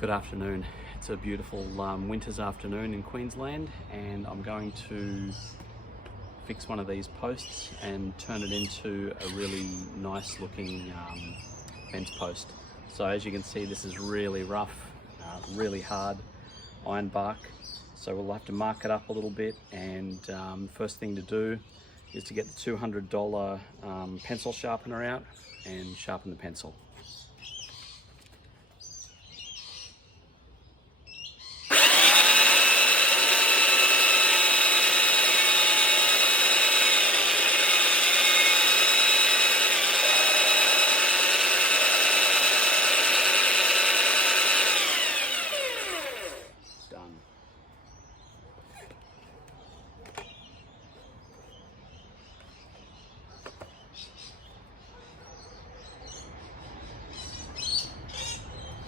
Good afternoon. It's a beautiful winter's afternoon in Queensland, and I'm going to fix one of these posts and turn it into a really nice looking fence post. So as you can see, this is really rough, really hard ironbark. So we'll have to mark it up a little bit, and first thing to do is to get the $200 pencil sharpener out and sharpen the pencil.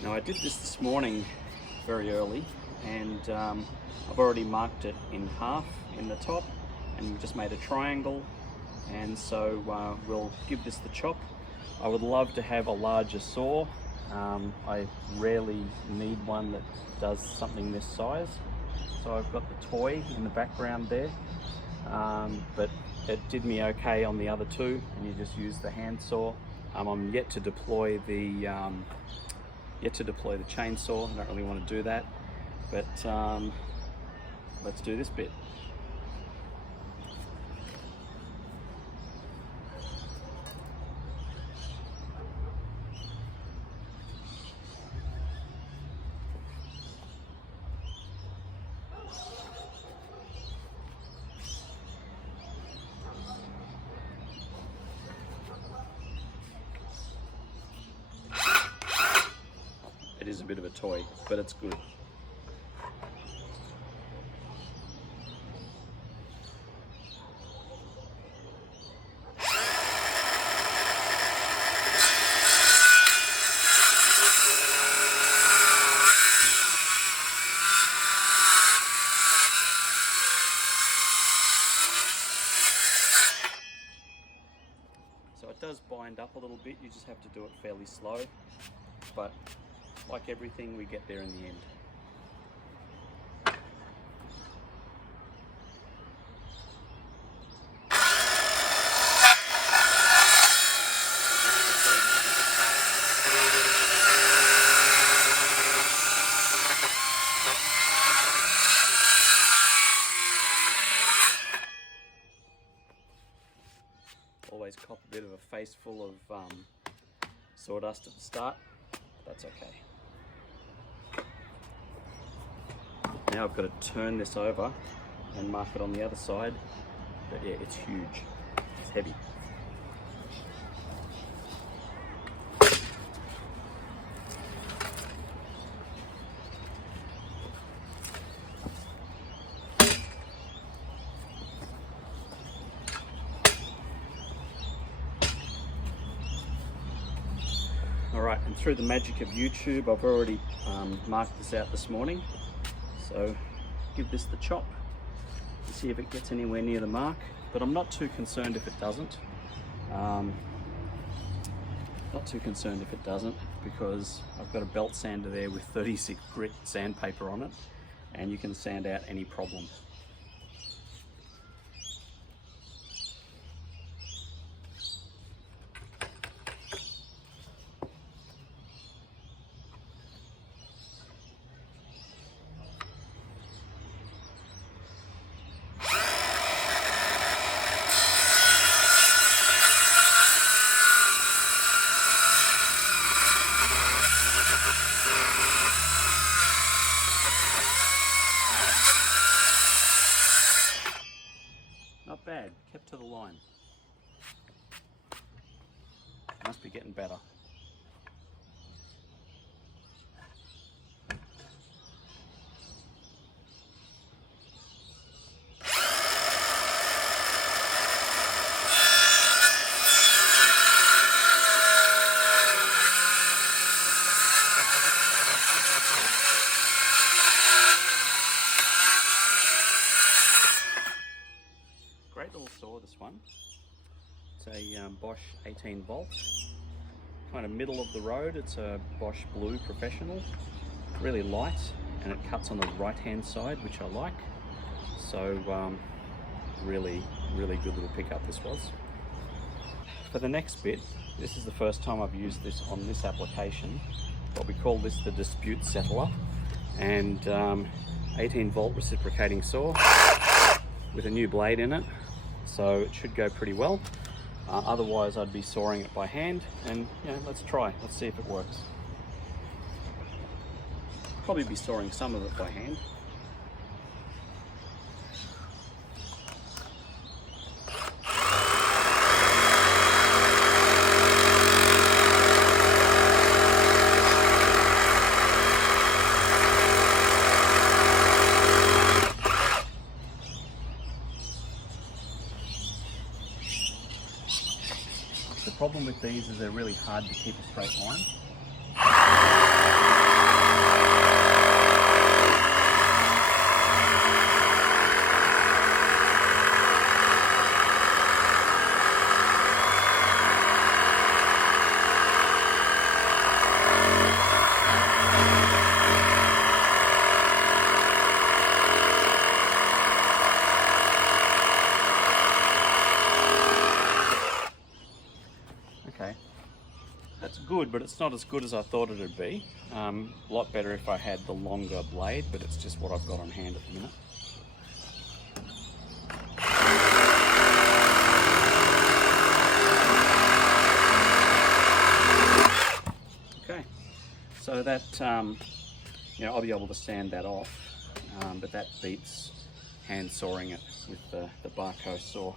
Now I did this morning very early, and I've already marked it in half in the top and just made a triangle, and so we'll give this the chop. I would love to have a larger saw. I rarely need one that does something this size. So I've got the toy in the background there, but it did me okay on the other two, and you just use the hand saw. I'm yet to deploy the chainsaw. I don't really want to do that, but let's do this bit. It is a bit of a toy, but it's good. So it does bind up a little bit, you just have to do it fairly slow, but like everything, we get there in the end. Always cop a bit of a face full of sawdust at the start, but that's okay. Now I've got to turn this over and mark it on the other side, but yeah, it's huge, it's heavy. Alright, and through the magic of YouTube, I've already marked this out this morning. So give this the chop and see if it gets anywhere near the mark, but I'm not too concerned if it doesn't. Because I've got a belt sander there with 36 grit sandpaper on it, and you can sand out any problem. Not bad, kept to the line. Must be getting better. Great little saw, this one. It's a Bosch 18 volt, kind of middle of the road. It's a Bosch Blue Professional. really light, and it cuts on the right hand side, which I like. So really good little pickup this was. For the next bit, this is the first time I've used this on this application. What we call this the dispute settler, and 18 volt reciprocating saw with a new blade in it, so it should go pretty well. Otherwise I'd be sawing it by hand, and let's see if it works. Probably be sawing some of it by hand. The problem with these is they're really hard to keep a straight line. Okay, that's good, but it's not as good as I thought it'd be. A lot better if I had the longer blade, but it's just what I've got on hand at the minute. Okay, so that I'll be able to sand that off, but that beats hand sawing it with the Barco saw.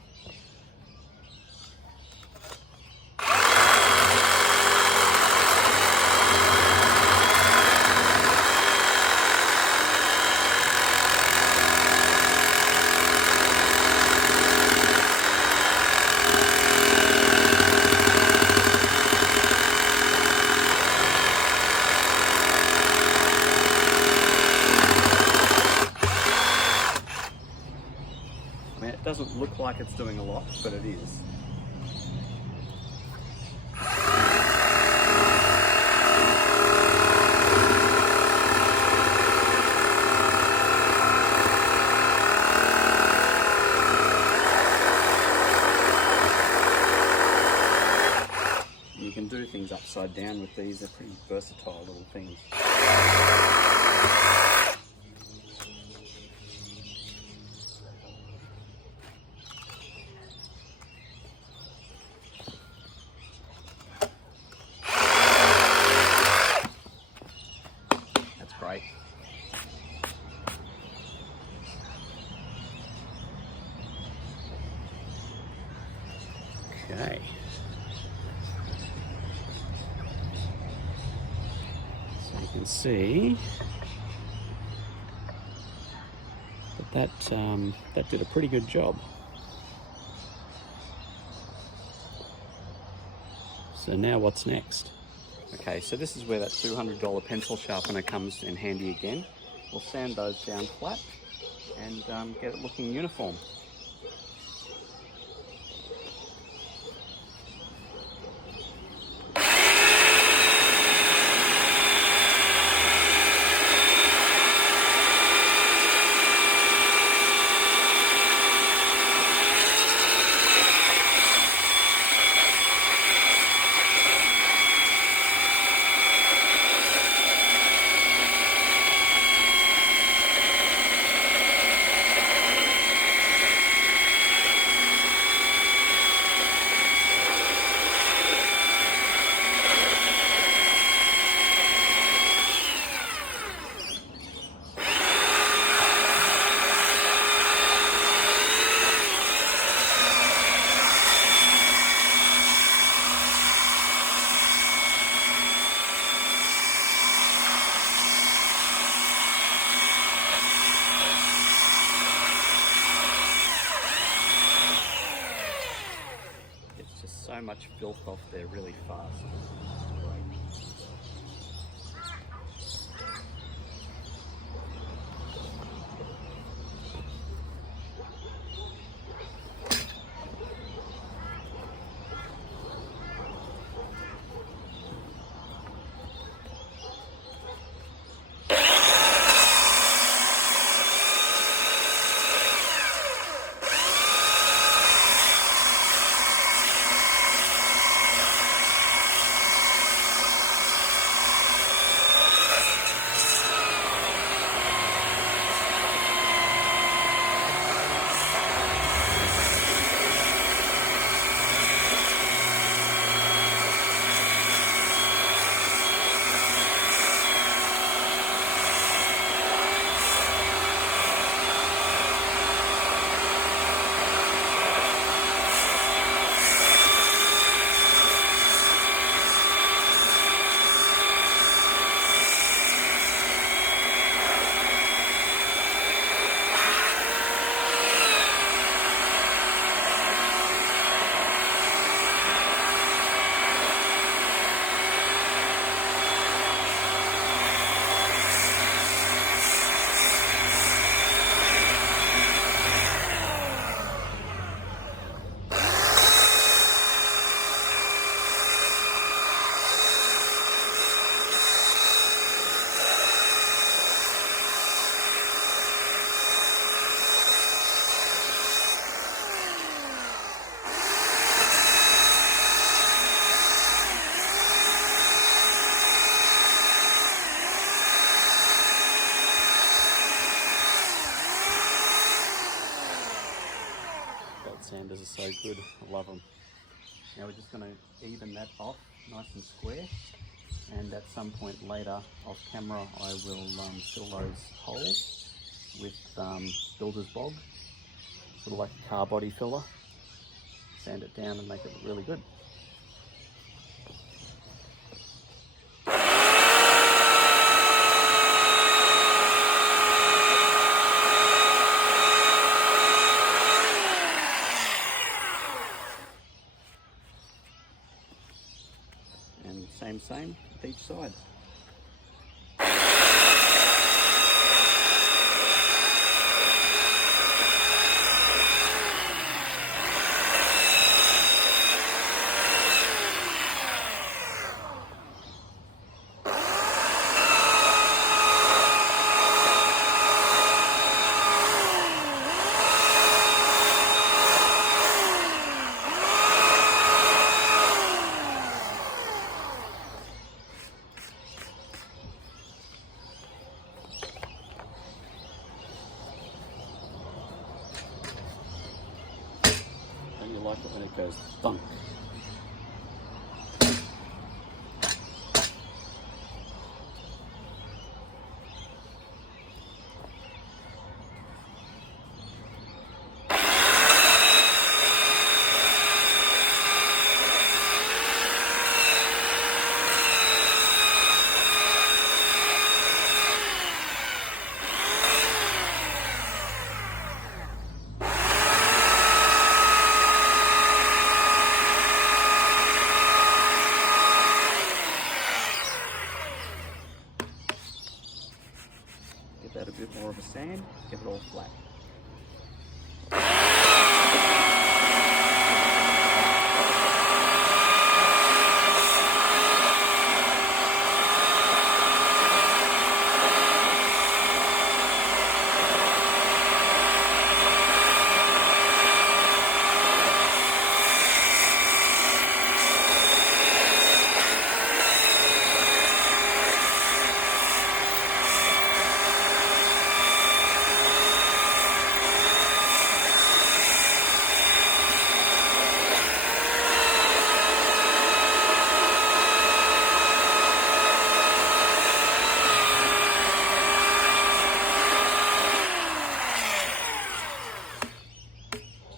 It doesn't look like it's doing a lot, but it is. You can do things upside down with these. They're pretty versatile little things. Right. Okay. So you can see that did a pretty good job. So now what's next? Okay, so this is where that $200 pencil sharpener comes in handy again. We'll sand those down flat and get it looking uniform. So much filth off there really fast. sanders are so good, I love them. Now we're just going to even that off nice and square, and at some point later off camera I will fill those holes with builder's bog, sort of like a car body filler, sand it down and make it look really good. And same with each side. You like it when it goes thunk. That a bit more of a sand, get it all flat.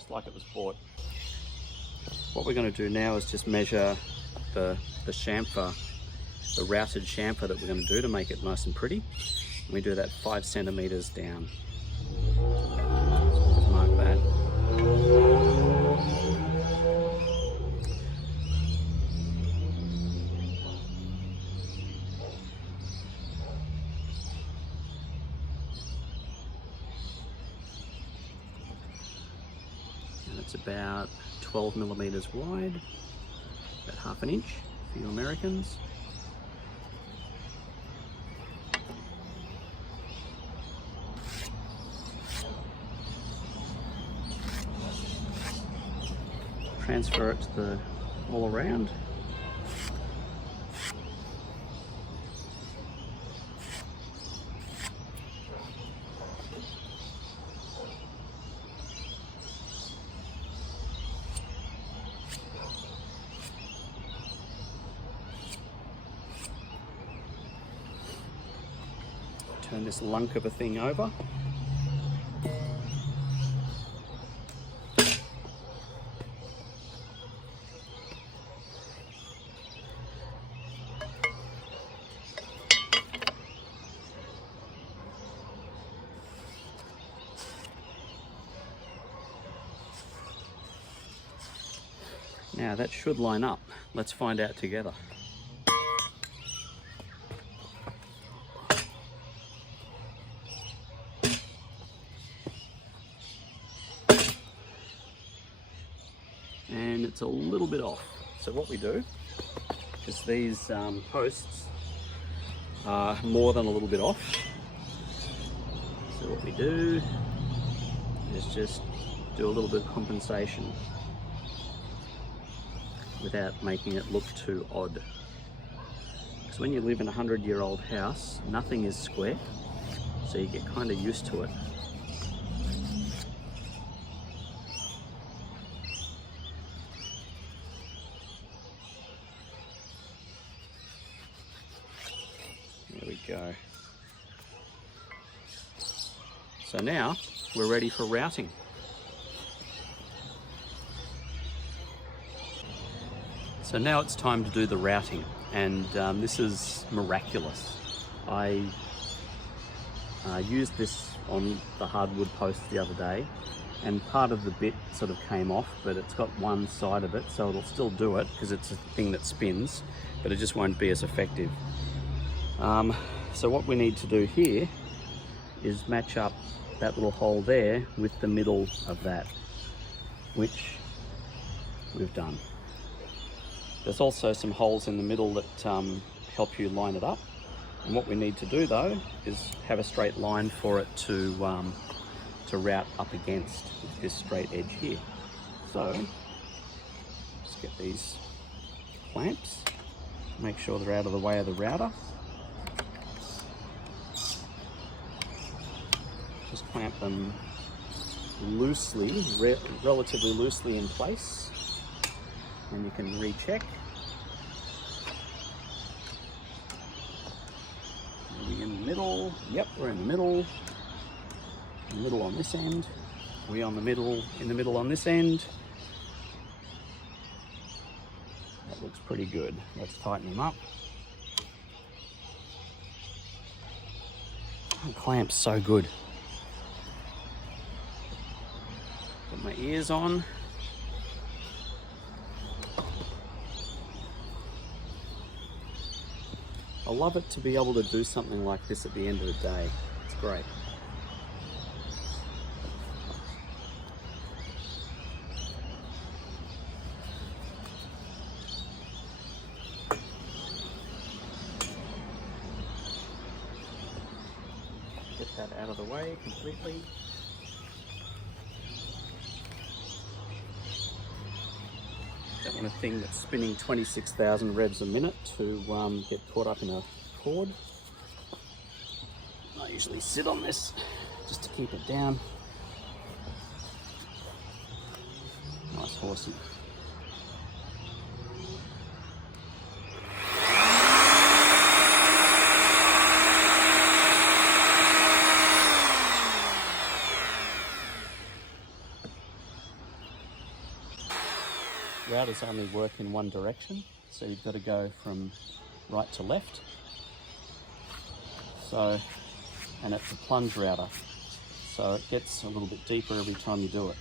Like it was bought. What we're going to do now is just measure the chamfer, the routed chamfer that we're going to do to make it nice and pretty. And we do that 5 centimeters down. So just mark that. It's about 12 millimeters wide, about half an inch for you Americans. Transfer it to the all around. Turn this lunk of a thing over. Now that should line up. Let's find out together. And it's a little bit off. So what we do is these posts are more than a little bit off. So what we do is just do a little bit of compensation without making it look too odd. Because when you live in a 100-year-old house, nothing is square, so you get kind of used to it. go. So now we're ready for routing. So now it's time to do the routing, and this is miraculous. I used this on the hardwood post the other day, and part of the bit sort of came off, but it's got one side of it, so it'll still do it because it's a thing that spins, but it just won't be as effective. So what we need to do here is match up that little hole there with the middle of that, which we've done. There's also some holes in the middle that help you line it up. And what we need to do though is have a straight line for it to route up against with this straight edge here. So just get these clamps, make sure they're out of the way of the router. Just clamp them loosely, relatively loosely in place, and you can recheck. Are we in the middle? Yep, we're in the middle. In the middle on this end. Are we on the middle? In the middle on this end. That looks pretty good. Let's tighten him up. Oh, clamp's so good. Put my ears on. I love it to be able to do something like this at the end of the day. It's great. Get that out of the way completely. Don't want a thing that's spinning 26,000 revs a minute to get caught up in a cord. I usually sit on this just to keep it down. Nice horsey. Routers only work in one direction, so you've got to go from right to left. So, and it's a plunge router, so it gets a little bit deeper every time you do it.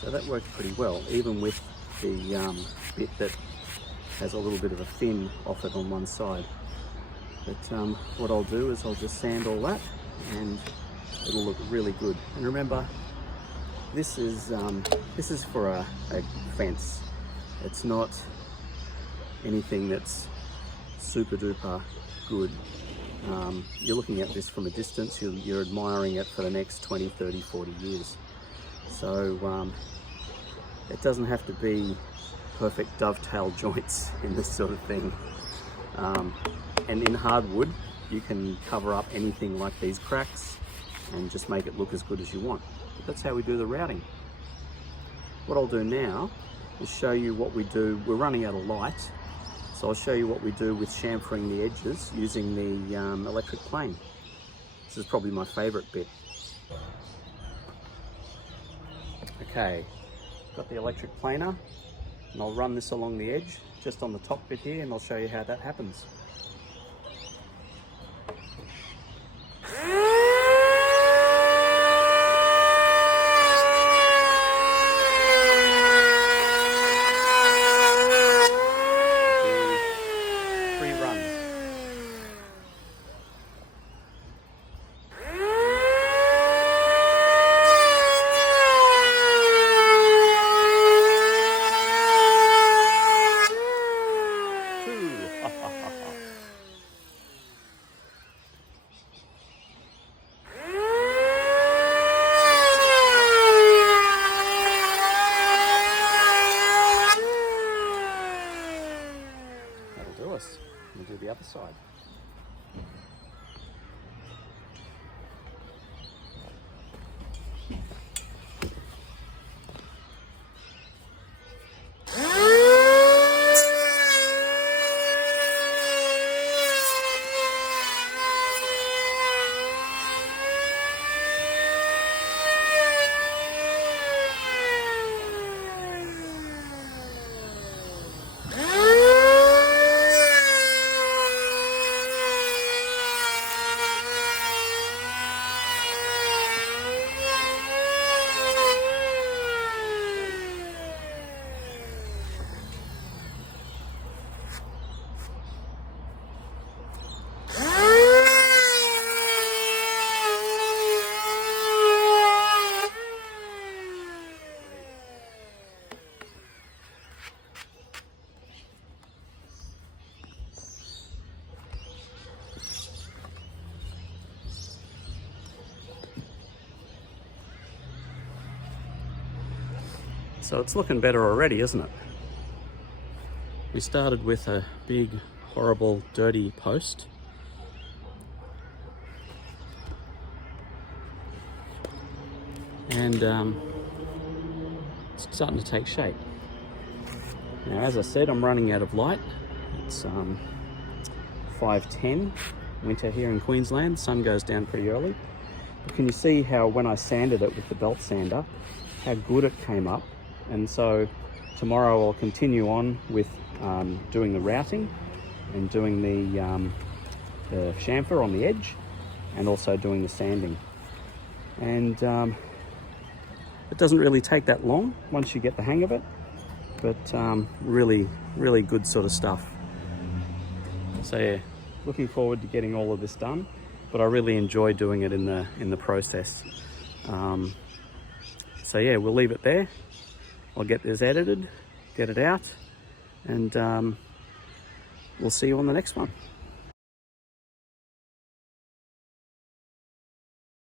So that worked pretty well, even with the bit that has a little bit of a fin off it on one side. But what I'll do is I'll just sand all that and it'll look really good. And remember, this is for a fence. It's not anything that's super duper good. You're looking at this from a distance, you're admiring it for the next 20, 30, 40 years. So it doesn't have to be perfect dovetail joints in this sort of thing. And in hardwood, you can cover up anything like these cracks and just make it look as good as you want. But that's how we do the routing. What I'll do now is show you what we do. We're running out of light, so I'll show you what we do with chamfering the edges using the electric plane. This is probably my favorite bit. Okay, got the electric planer, and I'll run this along the edge, just on the top bit here, and I'll show you how that happens. too. That'll do us. We'll do the other side. So it's looking better already, isn't it? We started with a big, horrible, dirty post. And it's starting to take shape. Now, as I said, I'm running out of light. It's 5:10 winter here in Queensland. The sun goes down pretty early. But can you see how when I sanded it with the belt sander, how good it came up? And so tomorrow I'll continue on with doing the routing and doing the chamfer on the edge, and also doing the sanding. And it doesn't really take that long once you get the hang of it, but really, really good sort of stuff. So yeah, looking forward to getting all of this done, but I really enjoy doing it in the process. So yeah, we'll leave it there. I'll get this edited, get it out, and we'll see you on the next one.